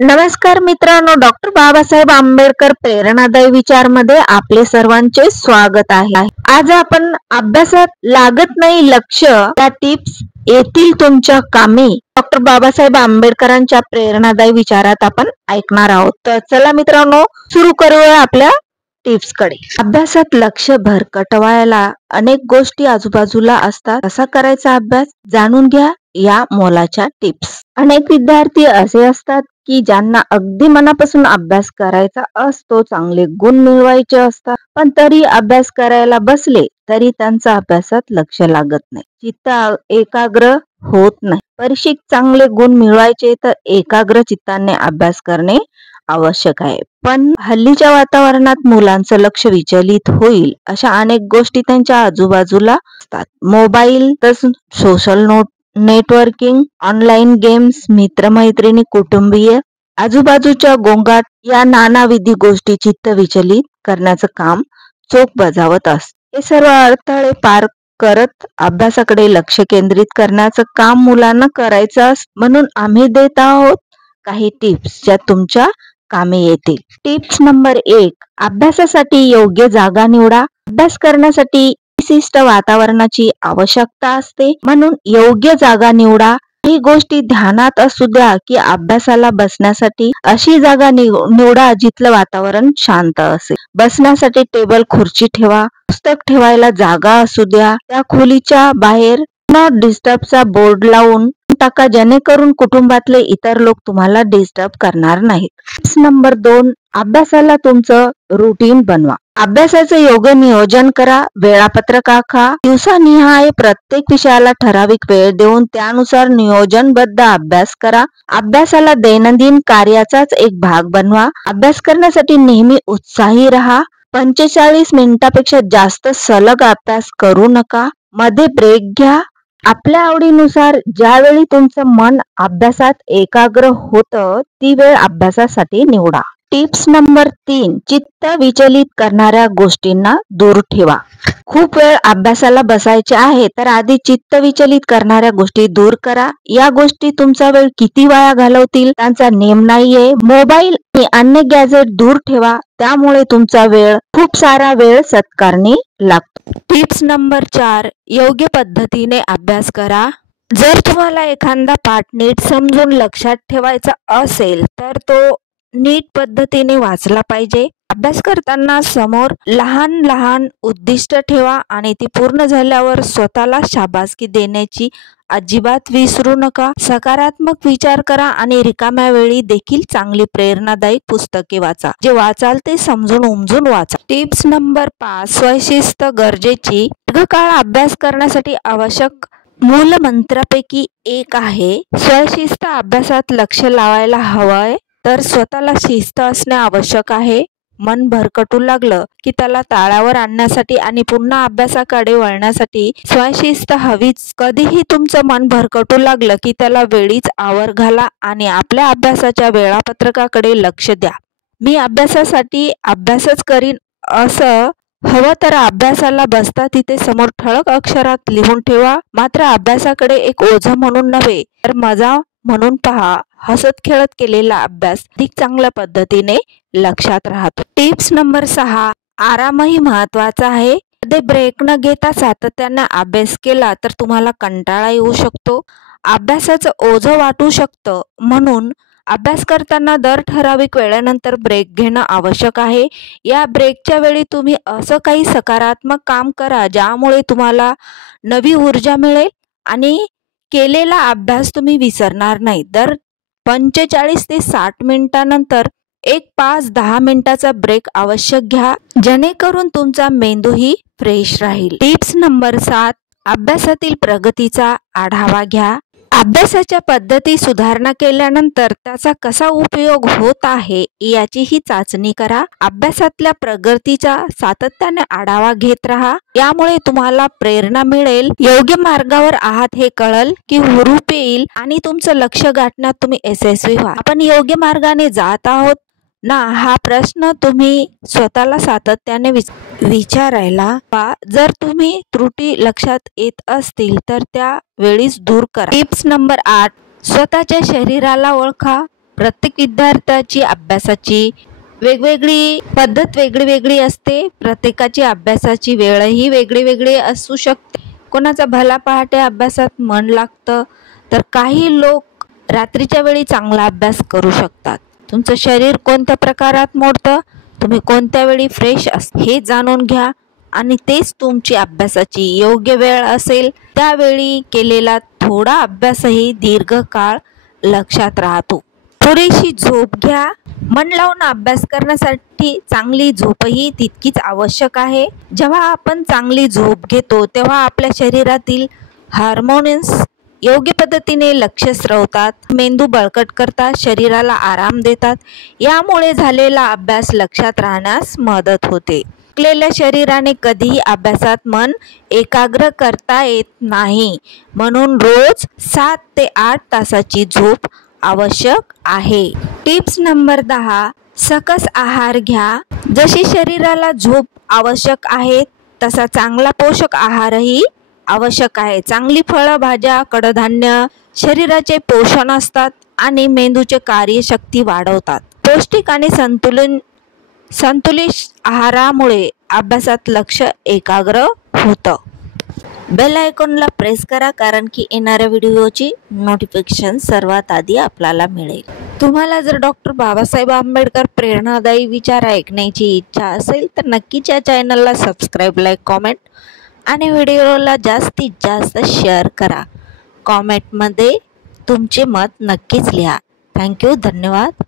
नमस्कार मित्रांनो, डॉक्टर बाबासाहेब आंबेडकर प्रेरणादायी विचारमध्ये आपले सर्वांचे स्वागत आहे। आज आपण अभ्यासात लागत नाही लक्ष या टिप्स येतील तुमच्या कामी डॉक्टर बाबासाहेब आंबेडकरांच्या प्रेरणादायी विचारात आपण ऐकणार आहोत। तर चला मित्रांनो, सुरू करूया आपल्या टिप्स कडे। अभ्यासात लक्ष भरकटवायला अनेक गोष्टी आजूबाजूला असतात, कसा करायचा अभ्यास जाणून घ्या या मोलाच्या टिप्स। अनेक विद्यार्थी असे असतात की ज्यांना अगदी मनापासून अभ्यास करायचा असतो, चांगले गुण मिळवायचे असतात, पण तरी अभ्यास करायला बसले तरी त्यांचा अभ्यासात लक्ष लागत नाही, चित्त एकाग्र होत नाही। परीक्षेत चांगले गुण मिळवायचे तर एकाग्र चित्ताने अभ्यास करणे आवश्यक आहे, पण हल्लीच्या वातावरणात मुलांचं लक्ष विचलित होईल अशा अनेक गोष्टी त्यांच्या आजूबाजूला असतात। Mobile, social networking, online games, मित्रमैत्रिणी, कुटुंबीय, आजूबाजूच्या गोंगाट या नानाविध गोष्टी चित्त विचलित करण्याचं काम चोख बजावत असतात। हे सर्व अडथळे पार करत अभ्यासाकडे लक्ष केंद्रित करण्याचं काम मुलांना करायचं असतं, म्हणून आम्ही देत आहोत काही टिप्स ज्या तुमच्या कामी येतील। टिप्स नंबर 1, अभ्यासासाठी योग्य जागा निवडा। अभ्यास करण्यासाठी विशिष्ट वातावरणाची आवश्यकता असते, म्हणून योग्य जागा निवडा। ही गोष्टी ध्यानात असू द्या की अभ्यासाला बसण्यासाठी अशी जागा निवडा जिथलं वातावरण शांत असेल। बसण्यासाठी टेबल, खुर्ची ठेवा। पुस्तक ठेवायला जागा असू द्या। त्या खोलीच्या बाहेर नॉट डिस्टर्बचा बोर्ड लावून टाका, जेणेकरून कुटुंबातले इतर लोक तुम्हाला डिस्टर्ब करणार नाहीत। टिप्स नंबर 2, अभ्यासाला तुमचं रुटीन बनवा। अभ्यासाचे योग्य नियोजन करा, वेळापत्रक आखा। दिवसानिहाय प्रत्येक विषयाला ठराविक वेळ देऊन त्यानुसार नियोजनबद्ध अभ्यास करा। अभ्यासाला दैनंदिन कार्याचाच एक भाग बनवा। अभ्यास करण्यासाठी नेहमी उत्साही राहा। 45 मिनिटापेक्षा जास्त सलग अभ्यास करू नका, मध्ये ब्रेक घ्या। आपल्या आवडीनुसार ज्यावेळी तुमचं मन अभ्यासात एकाग्र होतं ती वेळ अभ्यासासाठी निवडा। टिप्स नंबर 3, चित्त विचलित करणाऱ्या गोष्टींना दूर ठेवा। खूप वेळ अभ्यासाला बसायचे आहे तर आधी चित्त विचलित करणाऱ्या गोष्टी दूर करा। या गोष्टी तुमचा वेळ किती वाया घालवतील त्यांचा नेम नाहीये। मोबाईल आणि अन्य गॅजेट दूर ठेवा, त्यामुळे तुमचा खूप सारा वेळ सत्कारणी लागतो। टिप्स नंबर 4, योग्य पद्धतीने अभ्यास करा। जर तुम्हाला एखादा पाठ नीट समजून लक्षात ठेवायचा असेल तर तो नीट पद्धतीने वाचला पाहिजे। अभ्यास करताना समोर लहान लहान उद्दिष्ट ठेवा आणि ती पूर्ण झाल्यावर स्वतःला शाबासकी देण्याची अजिबात विसरू नका। सकारात्मक विचार करा आणि रिकाम्या वेळी देखील चांगली प्रेरणादायी पुस्तके वाचा। जे वाचाल ते समजून उमजून वाचा। टिप्स नंबर 5, स्वयंशिस्त गरजेची। दीर्घकाळ अभ्यास करण्यासाठी आवश्यक मूलमंत्रापैकी एक आहे स्वयंशिस्त। अभ्यासात लक्ष लावायला हवंय तर स्वतःला शिस्त असणे आवश्यक आहे। मन भरकटू लागलं की त्याला ताळावर आणण्यासाठी आणि पुन्हा अभ्यासाकडे वळण्यासाठी स्वयंशिस्त हवीच। कधीही तुमचं मन भरकटू लागलं की त्याला वेळीच आवर घाला आणि आपल्या अभ्यासाच्या वेळापत्रकाकडे लक्ष द्या। मी अभ्यासासाठी अभ्यासच करीन असं हवं तर अभ्यासाला बसता तिथे समोर ठळक अक्षरात लिहून ठेवा, मात्र अभ्यासाकडे एक ओझं म्हणून नव्हे तर मजा म्हणून पहा। हसत खेळत केलेला अभ्यास अधिक चांगल्या पद्धतीने लक्षात राहतो। टिप्स नंबर 6, आरामही महत्वाचा आहे। मध्ये ब्रेक न घेता सातत्याने अभ्यास केला तर तुम्हाला कंटाळा येऊ शकतो, अभ्यासाचं ओझं वाटू शकतं, म्हणून अभ्यास करताना दर ठराविक वेळेनंतर ब्रेक घेणं आवश्यक आहे। या ब्रेकच्या वेळी तुम्ही असं काही सकारात्मक काम करा ज्यामुळे तुम्हाला नवी ऊर्जा मिळेल आणि केलेला अभ्यास तुम्ही विसरणार नाही। दर 45 ते 60 मिनिटांनंतर एक 5-10 मिनिटाचा ब्रेक आवश्यक घ्या, जेणेकरून तुमचा मेंदूही फ्रेश राहील। टिप्स नंबर 7, अभ्यासातील प्रगतीचा आढावा घ्या। अभ्यासाच्या पद्धती सुधारणा केल्यानंतर त्याचा कसा उपयोग होत आहे याचीही चाचणी करा। अभ्यासातल्या प्रगतीचा सातत्याने आढावा घेत राहा, यामुळे तुम्हाला प्रेरणा मिळेल, योग्य मार्गावर आहात हे कळल की हुरूप येईल आणि तुमचं लक्ष गाठण्यात तुम्ही यशस्वी व्हा। आपण योग्य मार्गाने जात आहोत ना हा प्रश्न तुम्ही स्वतःला सातत्याने विचारायला हवा। जर तुम्ही त्रुटी लक्षात येत असतील तर त्या वेळीच दूर करा। टिप्स नंबर 8, स्वतःच्या शरीराला ओळखा। प्रत्येक विद्यार्थ्याची अभ्यासाची वेगवेगळी पद्धत वेगळी असते. प्रत्येकाची अभ्यासाची वेळही वेगळी असू शकते. कोणाचा भला पहाटे अभ्यासात मन लागतं, तर काही लोक रात्रीच्या वेळी चांगला अभ्यास करू शकतात. तुमचं शरीर कोणत्या प्रकारात मोडतं, तुम्ही कोणत्या वेळी फ्रेश हे जाणून घ्या आणि तेच तुमची अभ्यासाची योग्य वेळ असेल. त्यावेळी केलेला थोडा अभ्यासही दीर्घकाळ लक्षात राहतो. पुरेशी झोप घ्या. मन लावून अभ्यास करण्यासाठी चांगली झोपही तितकीच आवश्यक आहे. जेव्हा आपण चांगली झोप घेतो तेव्हा आपल्या शरीरातील हार्मोन्स योग्य पद्धतीने लक्ष स्रवतात, मेंदू बळकट करतात, शरीराला आराम देतात. यामुळे झालेला अभ्यास लक्षात राहण्यास मदत होते. थकलेल्या शरीराने कधीही अभ्यासात मन एकाग्र करता येत नाही. म्हणून रोज 7 ते 8 तासाची झोप आवश्यक आहे. Tips number 10. सकस आहार घ्या. जशी शरीराला झोप आवश्यक आहे तसा चांगला पोषक आहारही आवश्यक आहे. चांगली फळं, भाज्या, कडधान्य शरीराचे पोषण असतात आणि मेंदूचे कार्यशक्ती वाढवतात. पौष्टिक आणि संतुलित आहारामुळे अभ्यासात लक्ष एकाग्र होतं. बेल आयकॉनला प्रेस करा, कारण की येणाऱ्या व्हिडिओची नोटिफिकेशन सर्वात आधी आपल्याला मिळेल. तुम्हाला जर डॉक्टर बाबासाहेब आंबेडकर प्रेरणादायी विचार ऐकण्याची इच्छा असेल तर नक्कीच या चॅनलला सबस्क्राईब, लाईक, कॉमेंट आणि व्हिडिओला जास्तीत जास्त शेअर करा. कॉमेंटमध्ये तुमचे मत नक्कीच लिहा. थँक्यू. धन्यवाद.